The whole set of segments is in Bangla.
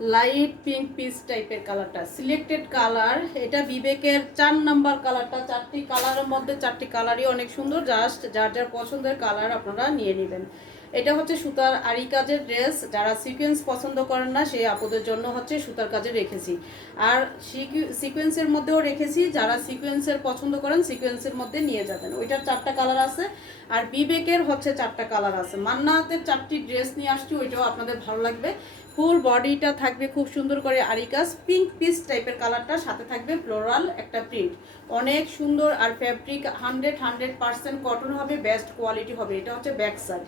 লাইট পিঙ্ক পিস টাইপের কালারটা। সিলেক্টেড কালার, এটা বিবেকের চার নাম্বার কালারটা। চারটি কালারের মধ্যে চারটি কালারই অনেক সুন্দর, জাস্ট যার যার পছন্দের কালার আপনারা নিয়ে নেবেন। এটা হচ্ছে সুতার আরি কাজের ড্রেস। যারা সিকোয়েন্স পছন্দ করেন না, সেই আপদের জন্য হচ্ছে সুতার কাজে রেখেছি। আর সিকোয়েন্সের মধ্যেও রেখেছি, যারা সিকোয়েন্সের পছন্দ করেন সিকোয়েন্সের মধ্যে নিয়ে যাবেন। ওইটার চারটা কালার আছে। আর বিবেকের হচ্ছে চারটা কালার আছে। মান্নাতের চারটি ড্রেস নিয়ে আসছি, ওইটাও আপনাদের ভালো লাগবে। ফুল বডিটা থাকবে খুব সুন্দর করে আরিকাস পিঙ্ক পিস টাইপের কালারটা সাথে থাকবে ফ্লোরাল একটা প্রিন্ট অনেক সুন্দর আর fabric hundred hundred percent cotton হবে বেস্ট কোয়ালিটি হবে। এটা হচ্ছে ব্যাক সাইড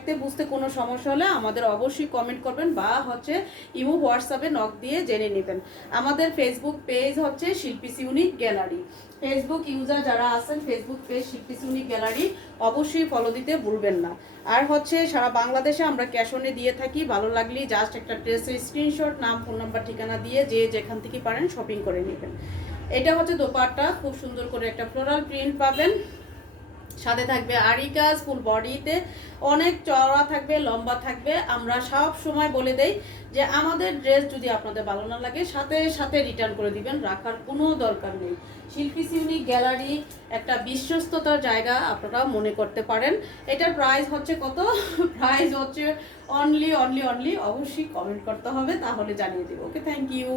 দেখতে, বুঝতে কোনো সমস্যা হলে আমাদের অবশ্যই কমেন্ট করবেন বা হচ্ছে ইমো, হোয়াটসঅ্যাপে নক দিয়ে জেনে নেবেন। আমাদের ফেসবুক পেজ হচ্ছে শিল্পী ইউনিক গ্যালারি। ফেসবুক ইউজার যারা আছেন Facebook page Shilpi unique gallery অবশ্যই ফলো দিতে ভুলবেন না। আর হচ্ছে সারা বাংলাদেশে আমরা ক্যাশ অনে দিয়ে থাকি, ভালো লাগলেই জাস্ট একটা ড্রেসের স্ক্রিনশট নাম ফোন নাম্বার ঠিকানা দিয়ে যে যেখান থেকে পারেন শপিং করে নেবেন। এটা হচ্ছে দোপাট্টা, খুব সুন্দর করে একটা ফ্লোরাল প্রিন্ট পাবেন। সাথে থাকবে আরি কাজ ফুল বডিতে অনেক চওড়া থাকবে, লম্বা থাকবে। আমরা সব সময় বলে দেই যে আমাদের ড্রেস যদি আপনাদের ভালো না লাগে, সাথে সাথে রিটার্ন করে দিবেন, রাখার কোনো দরকার নেই। শিল্পী সিউনিক গ্যালারি একটা বিশ্বস্ততার জায়গা আপনারা মনে করতে পারেন। এটার প্রাইস হচ্ছে কত? প্রাইস হচ্ছে অনলি অনলি অনলি অবশ্যই কমেন্ট করতে হবে, তাহলে জানিয়ে দেবো। Okay thank you